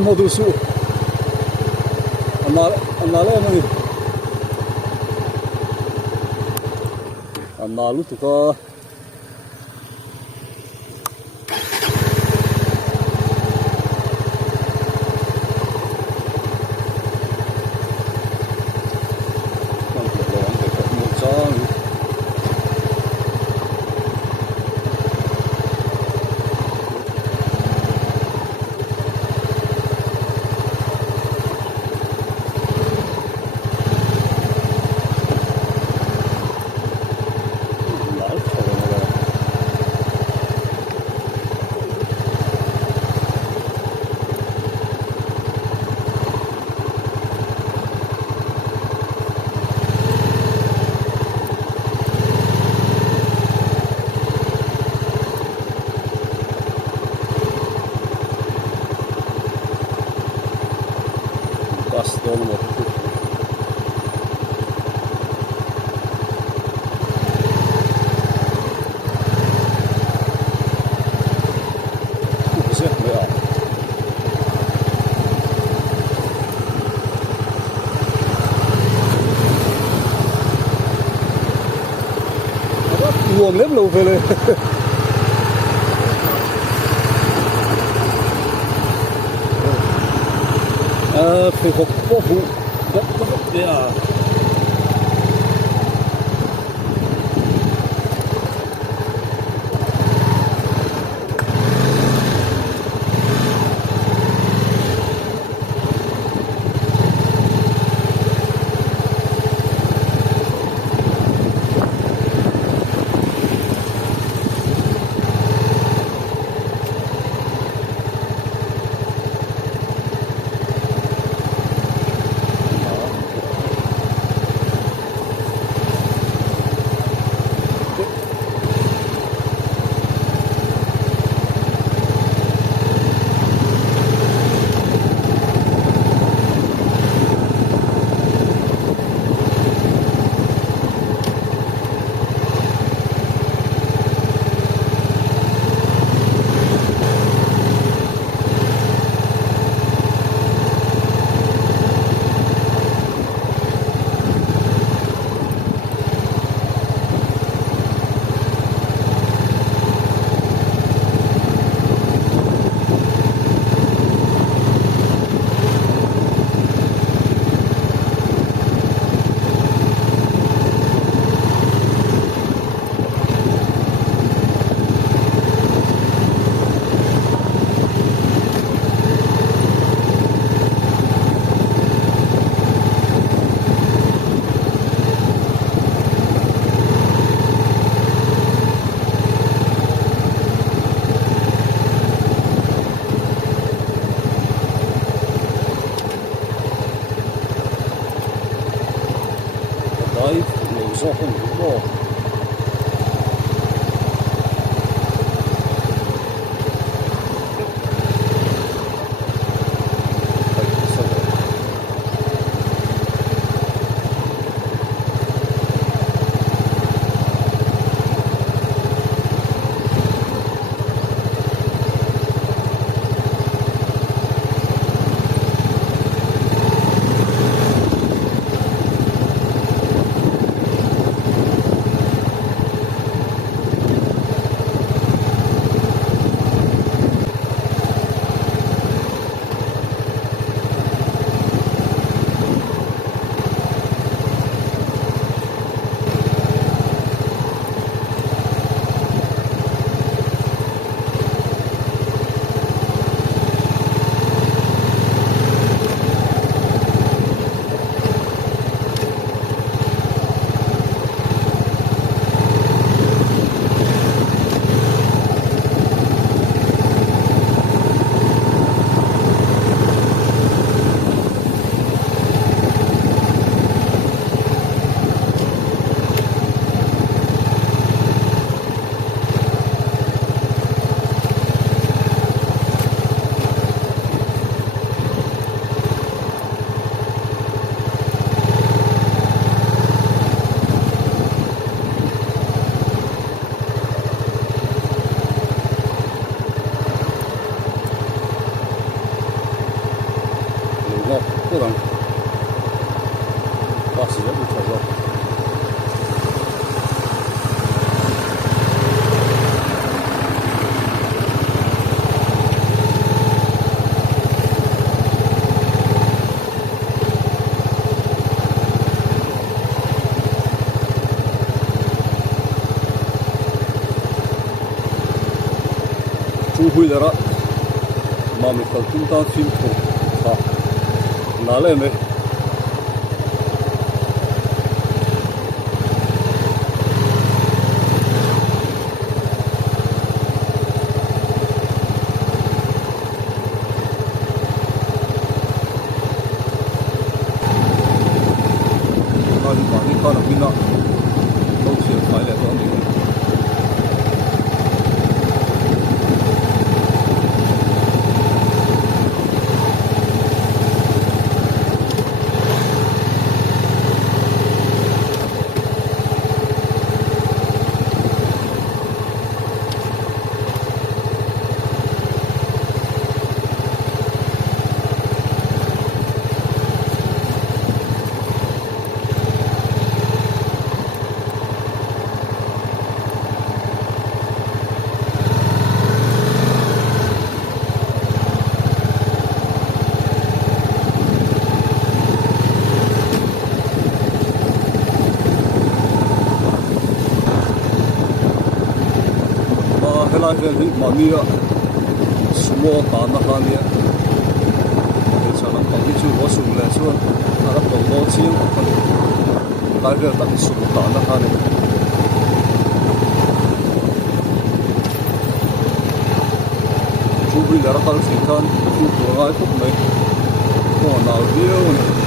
modu su anale mani analu tu ka bastı olmadı. Güzel ya. Bak nguồn lắm lâu về lên. Phải học có vụ rất đấy à. Zo van de rằng bác sĩ rất là rồi chú hui là mà mình cần chúng ta phim thủ nói lên đấy nói đi bảo đi con là pin đó không chịu phải là con mình lại về thì mà mi ạ mua bán nó hàng nhé để cho nó có cái chú có sủng lệ xuống nó có đồ chiên tại vì ta bị sủng bán nó hàng này chú bị là tăng sinh con chú của hai phút này còn nào điêu này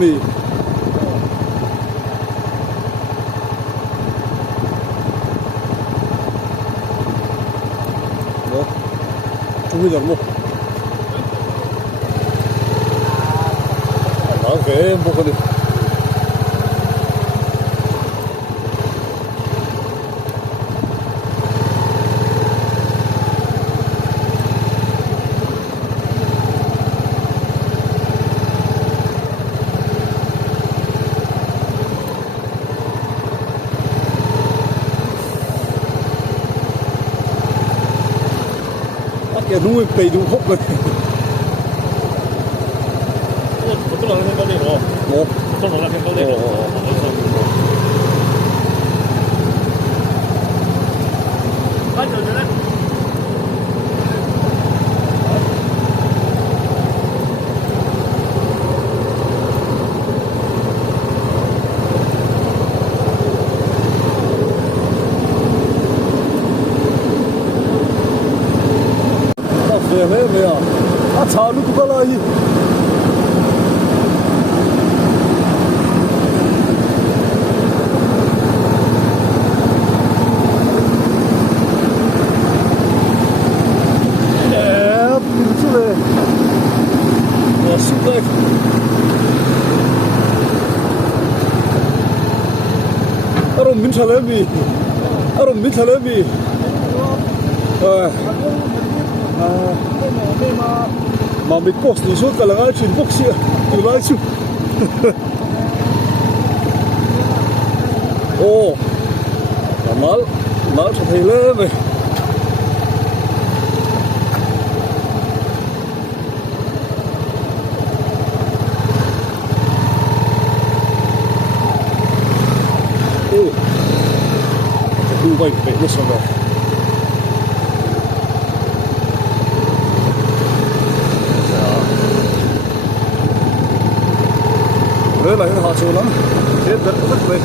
mi đó chúng bây giờ mua đó cái mua cái đi cái núi cây đúng hốc rồi不能那个那种，我不能那个那种。安九呢？到水没有？啊，草路不过来。أرم من سلامي أرم من سلامي mà mình post thì suốt cả là ngay chuyện box xịa từ lại chứ ô là máu cho thầy lên này vậy vậy nó sao rồi đấy là cái họ chịu lắm thế rất rất vậy